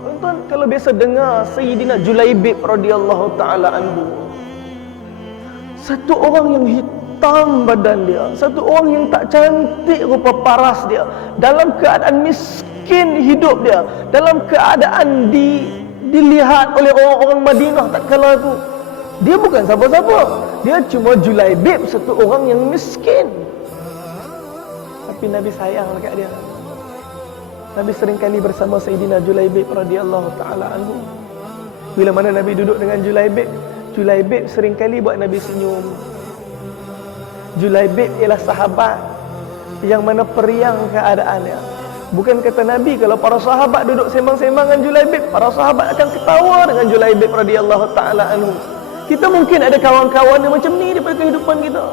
Tuan-tuan kalau biasa dengar Sayyidina Julaibib radhiyallahu taala anhu. Satu orang yang hitam badan dia, satu orang yang tak cantik rupa paras dia, dalam keadaan miskin hidup dia, dalam keadaan di dilihat oleh orang-orang Madinah tak kala itu. Dia bukan siapa-siapa. Dia cuma Julaibib, satu orang yang miskin. Tapi Nabi sayang dekat dia. Nabi seringkali bersama Sayyidina Julaibib radhiyallahu taala anhu. Bila mana Nabi duduk dengan Julaibib, Julaibib seringkali buat Nabi senyum. Julaibib ialah sahabat yang mana periang keadaannya. Bukan kata Nabi kalau para sahabat duduk sembang-sembang dengan Julaibib, para sahabat akan ketawa dengan Julaibib radhiyallahu taala anhu. Kita mungkin ada kawan-kawan yang macam ni daripada kehidupan kita.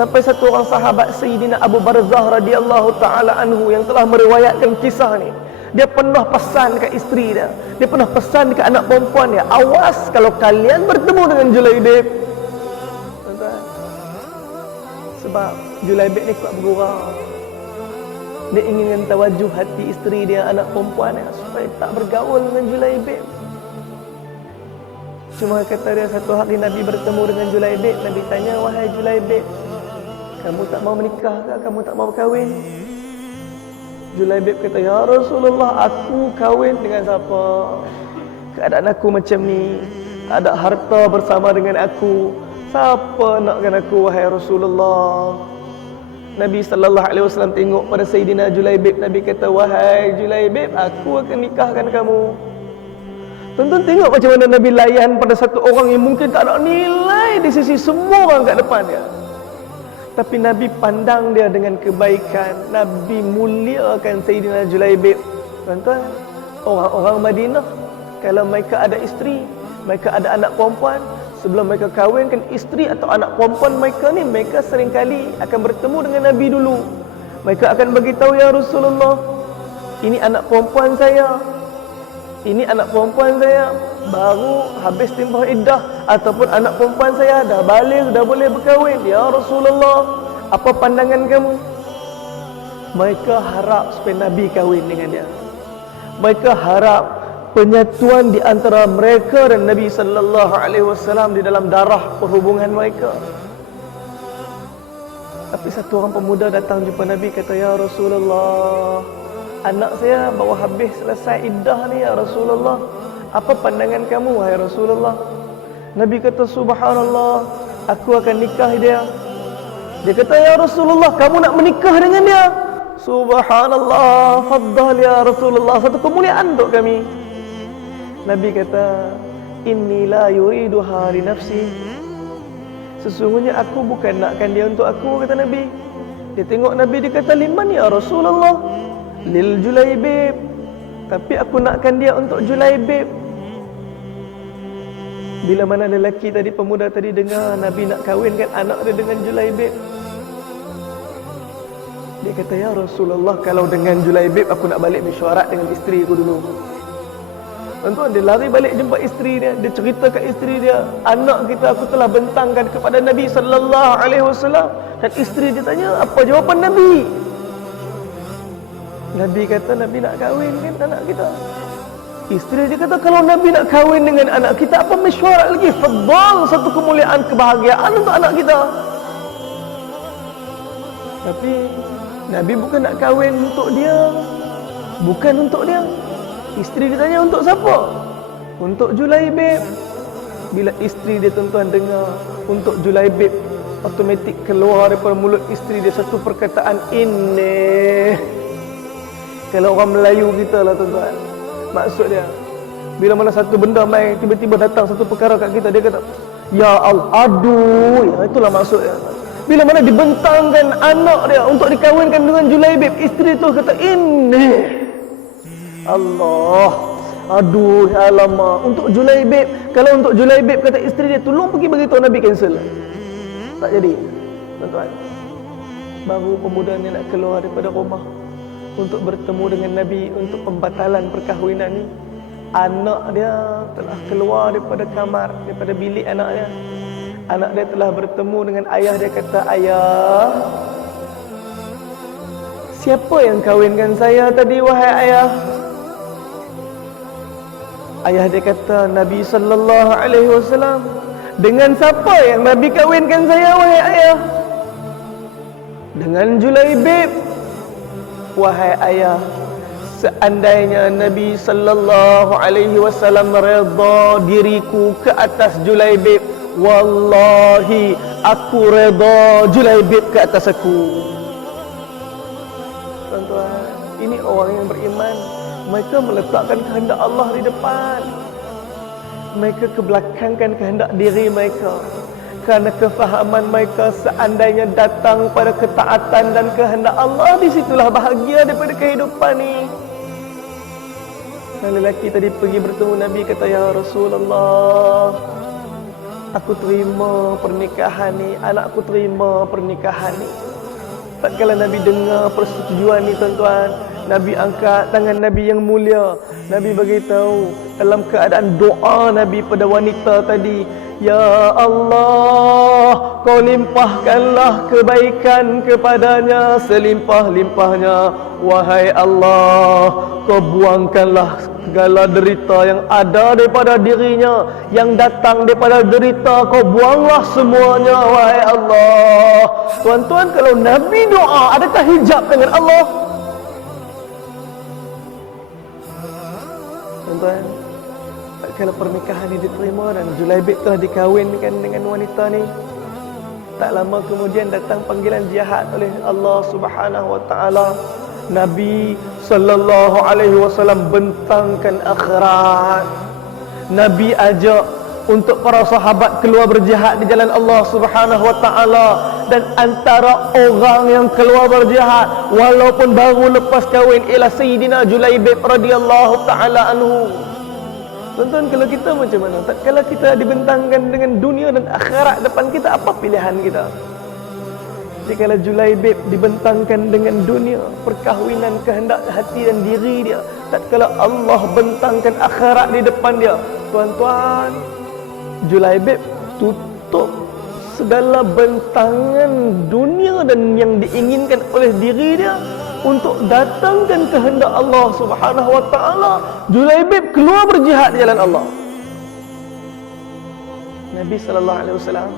Sampai satu orang sahabat Sayyidina Abu Barzah radhiyallahu taala anhu yang telah meriwayatkan kisah ni. Dia pernah pesan dekat isteri dia. Dia pernah pesan dekat anak perempuan dia, "Awas kalau kalian bertemu dengan Julaibib." Sebab Julaibib ni kuat bergurau. Dia ingin tawajuh hati isteri dia, anak perempuan dia supaya tak bergaul dengan Julaibib. Cuma kata dia satu hari Nabi bertemu dengan Julaibib, Nabi tanya, "Wahai Julaibib, kamu tak mau menikah ke? Kamu tak mau berkahwin? Julaibib kata, Ya Rasulullah, aku kahwin dengan siapa? Keadaan aku macam ni. Ada harta bersama dengan aku. Siapa nakkan aku, wahai Rasulullah? Nabi sallallahu alaihi wasallam tengok pada Sayyidina Julaibib, Nabi kata, "Wahai Julaibib, aku akan nikahkan kamu." Tonton tengok macam mana Nabi layan pada satu orang yang mungkin tak ada nilai di sisi semua orang kat depan dia. Tapi Nabi pandang dia dengan kebaikan. Nabi muliakan Sayyidina Julaibib. Tuan-tuan, orang-orang Madinah, kalau mereka ada isteri, mereka ada anak perempuan, sebelum mereka kahwinkan isteri atau anak perempuan mereka ni, mereka seringkali akan bertemu dengan Nabi dulu. Mereka akan beritahu, Ya Rasulullah, ini anak perempuan saya. Ini anak perempuan saya baru habis timbah iddah ataupun anak perempuan saya dah balik dah boleh berkahwin. Ya Rasulullah apa pandangan kamu? Mereka harap supaya Nabi kahwin dengan dia. Mereka harap penyatuan di antara mereka dan Nabi sallallahu alaihi wasallam di dalam darah perhubungan mereka. Tapi satu orang pemuda datang jumpa Nabi kata ya Rasulullah anak saya baru habis selesai iddah ni ya Rasulullah. Apa pandangan kamu wahai Rasulullah Nabi kata subhanallah aku akan nikah dia. Dia kata ya Rasulullah kamu nak menikah dengan dia? Subhanallah faddal ya Rasulullah satu kemuliaan untuk kami. Nabi kata inni la yuriduha li nafsi. Sesungguhnya aku bukan nakkan dia untuk aku kata Nabi. Dia tengok Nabi dia kata liman ya Rasulullah? Lil Julaibib. Tapi aku nakkan dia untuk Julaibib bila mana lelaki tadi pemuda tadi dengar Nabi nak kahwinkan anak dia dengan Julaibib. Dia kata ya Rasulullah kalau dengan Julaibib aku nak balik mesyuarat dengan isteri aku dulu. Tuan-tuan dia lari balik jumpa isteri dia. Dia cerita kat isteri dia anak kita aku telah bentangkan kepada Nabi sallallahu alaihi wasallam. Dan isteri dia tanya apa jawapan Nabi? Nabi kata Nabi nak kahwin kan anak kita. Isteri dia kata kalau Nabi nak kahwin dengan anak kita apa mesyuarat lagi? Fadal satu kemuliaan kebahagiaan untuk anak kita. Tapi Nabi bukan nak kahwin untuk dia. Bukan untuk dia. Isteri dia tanya untuk siapa? Untuk Julaibib. Bila isteri dia tuan-tuan dengar untuk Julaibib automatik keluar daripada mulut isteri dia satu perkataan ini kalau orang Melayu kita lah tuan-tuan Maksud dia Bila mana satu benda main Tiba-tiba datang satu perkara kat kita Dia kata Ya Allah Aduh. Ya, Itulah maksud dia. Bila mana dibentangkan anak dia Untuk dikawinkan dengan Julaibib Isteri tu kata Ini Allah Aduh alamak. Untuk Julaibib Kalau untuk Julaibib kata isteri dia Tolong pergi beritahu Nabi cancel. Tak jadi Tuan-tuan. Baru pemuda ni nak keluar daripada rumah untuk bertemu dengan Nabi untuk pembatalan perkahwinan ni anak dia telah keluar daripada kamar daripada bilik anak dia Anak dia telah bertemu dengan ayah dia kata, "Ayah, siapa yang kahwinkan saya tadi wahai ayah?" Ayah dia kata, "Nabi sallallahu alaihi wasallam." Dengan siapa yang Nabi kahwinkan saya wahai ayah? Dengan Julaibib. Wahai ayah, seandainya Nabi sallallahu alaihi wasallam redha diriku ke atas Julaibib, wallahi aku redha Julaibib ke atas aku. Tuan-tuan, ini orang yang beriman. Mereka meletakkan kehendak Allah di depan. Mereka kebelakangkan kehendak diri mereka. Kerana kefahaman mereka seandainya datang pada ketaatan dan kehendak Allah, di situlah bahagia daripada kehidupan ni. Dan lelaki tadi pergi bertemu Nabi kata, Ya Rasulullah, aku terima pernikahan ni, anakku terima pernikahan ni. Tak kala Nabi dengar persetujuan ni tuan-tuan Nabi angkat tangan Nabi yang mulia Nabi beritahu dalam keadaan doa Nabi pada wanita tadi Ya Allah kau limpahkanlah kebaikan kepadanya selimpah-limpahnya. Wahai Allah kau buangkanlah segala derita yang ada daripada dirinya yang datang daripada derita kau buanglah semuanya wahai Allah. Tuan-tuan kalau nabi doa adakah hijab dengan Allah? Tuan-tuan kalau pernikahan ini diterima dan Julaibib telah dikahwinkan dengan wanita ni tak lama kemudian datang panggilan jihad oleh Allah Subhanahu wa taala Nabi sallallahu alaihi wasallam bentangkan akhirat. Nabi ajak untuk para sahabat keluar berjihad di jalan Allah Subhanahu wa taala dan antara orang yang keluar berjihad walaupun baru lepas kahwin ialah Sayyidina Julaibib radhiyallahu taala anhu. Tuan-tuan kalau kita macam mana? Tak kalau kita dibentangkan dengan dunia dan akhirat depan kita apa pilihan kita? Jadi kalau Julaibib dibentangkan dengan dunia, perkahwinan kehendak hati dan diri dia, tak kalau Allah bentangkan akhirat di depan dia, tuan-tuan, Julaibib tutup segala bentangan dunia dan yang diinginkan oleh diri dia untuk datangkan kehendak Allah Subhanahu wa taala. Julaibib keluar berjihad di jalan Allah. Nabi sallallahu alaihi wasallam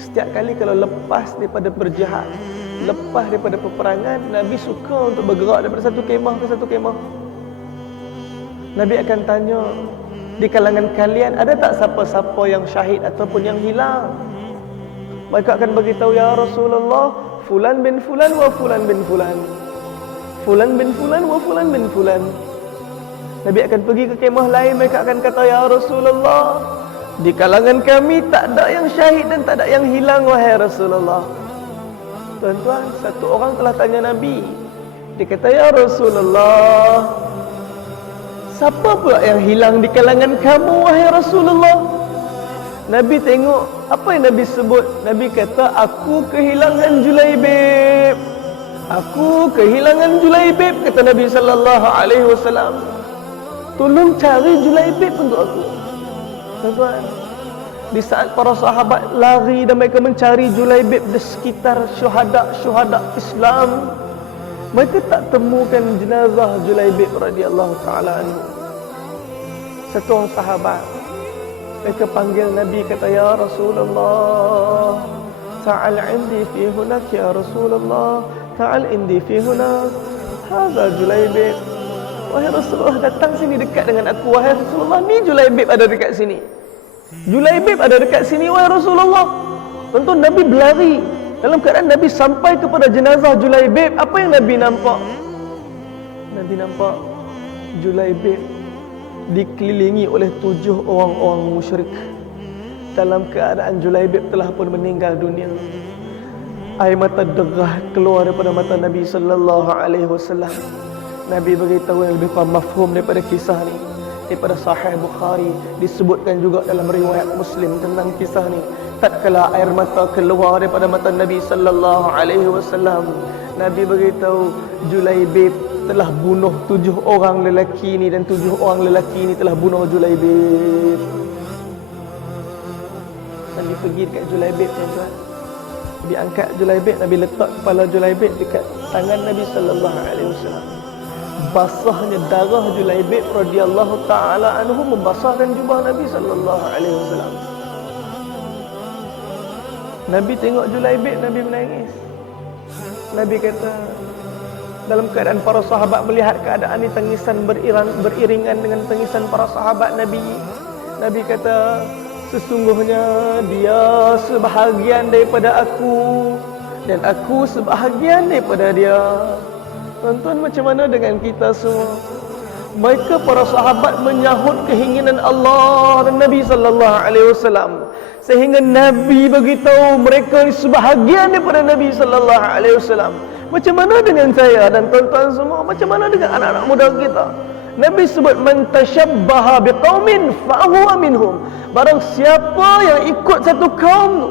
Setiap kali kalau lepas daripada berjihad Lepas daripada peperangan Nabi suka untuk bergerak daripada satu kemah ke satu kemah Nabi akan tanya Di kalangan kalian ada tak siapa-siapa yang syahid ataupun yang hilang Mereka akan beritahu Ya Rasulullah Fulan bin Fulan wa Fulan bin Fulan Fulan bin Fulan wa Fulan bin Fulan Nabi akan pergi ke kemah lain Mereka akan kata Ya Rasulullah di kalangan kami tak ada yang syahid dan tak ada yang hilang wahai Rasulullah. Tuan-tuan, satu orang telah tanya Nabi. Dia kata, Ya Rasulullah, siapa pula yang hilang di kalangan kamu wahai Rasulullah? Nabi tengok, apa yang Nabi sebut? Nabi kata, aku kehilangan Julaibib. Aku kehilangan Julaibib, kata Nabi sallallahu alaihi wasallam. Tolong cari Julaibib untuk aku. Tuan-tuan, di saat para sahabat lari dan mereka mencari Julaibib di sekitar syuhada-syuhada Islam, mereka tak temukan jenazah Julaibib radhiyallahu taala anhu. Satu sahabat mereka panggil Nabi kata ya Rasulullah ta'al indi fi hunak ya Rasulullah ta'al indi fi hunak hadha Julaibib Wahai Rasulullah datang sini dekat dengan aku. Wahai Rasulullah ni Julaibib ada dekat sini. Julaibib ada dekat sini Wahai Rasulullah Tentu Nabi berlari. Dalam keadaan Nabi sampai kepada jenazah Julaibib Apa yang Nabi nampak? Nabi nampak Julaibib Dikelilingi oleh tujuh orang-orang musyrik Dalam keadaan Julaibib telah pun meninggal dunia. Air mata derah keluar daripada mata Nabi Sallallahu Alaihi Wasallam. Nabi beritahu yang lebih mafhum daripada kisah ni daripada sahih Bukhari disebutkan juga dalam riwayat Muslim tentang kisah ni. Tatkala air mata keluar daripada mata Nabi sallallahu alaihi wasallam Nabi beritahu Julaibib telah bunuh tujuh orang lelaki ni dan tujuh orang lelaki ni telah bunuh Julaibib pergi dekat Julaibib tuan-tuan. Nabi angkat Julaibib, Nabi letak kepala Julaibib dekat tangan Nabi sallallahu alaihi wasallam. Basahnya darah Julaibib radhiyallahu taala anhu membasahkan jubah Nabi sallallahu alaihi wasallam. Nabi tengok Julaibib, Nabi menangis. Nabi kata, dalam keadaan para sahabat melihat keadaan ini tangisan beriran, beriringan dengan tangisan para sahabat Nabi. Nabi kata, sesungguhnya dia sebahagian daripada aku dan aku sebahagian daripada dia. Tuan-tuan macam mana dengan kita semua? Mereka para sahabat menyahut keinginan Allah dan Nabi sallallahu alaihi wasallam sehingga Nabi beritahu mereka sebahagian daripada Nabi sallallahu alaihi wasallam. Macam mana dengan saya dan tuan-tuan semua? Macam mana dengan anak-anak muda kita? Nabi sebut man tashabbaha biqaumin fa huwa minhum. Barang siapa yang ikut satu kaum tu,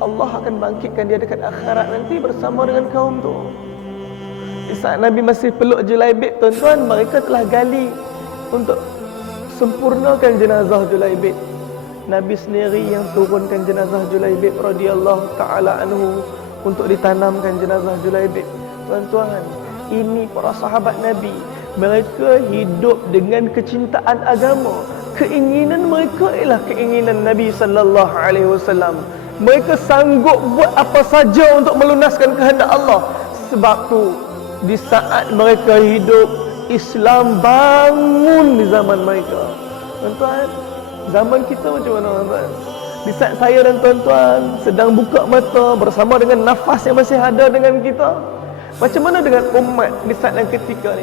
Allah akan bangkitkan dia dekat akhirat nanti bersama dengan kaum tu. Di saat Nabi masih peluk Julaibib, tuan-tuan, mereka telah gali untuk sempurnakan jenazah Julaibib. Nabi sendiri yang turunkan jenazah Julaibib radhiyallahu taala anhu untuk ditanamkan jenazah Julaibib. Tuan-tuan, ini para sahabat Nabi. Mereka hidup dengan kecintaan agama. Keinginan mereka ialah keinginan Nabi sallallahu alaihi wasallam. Mereka sanggup buat apa saja untuk melunaskan kehendak Allah. Sebab tu di saat mereka hidup Islam bangun di zaman mereka. Tuan-tuan, zaman kita macam mana tuan-tuan? Di saat saya dan tuan-tuan sedang buka mata bersama dengan nafas yang masih ada dengan kita. Macam mana dengan umat di saat yang ketika ni?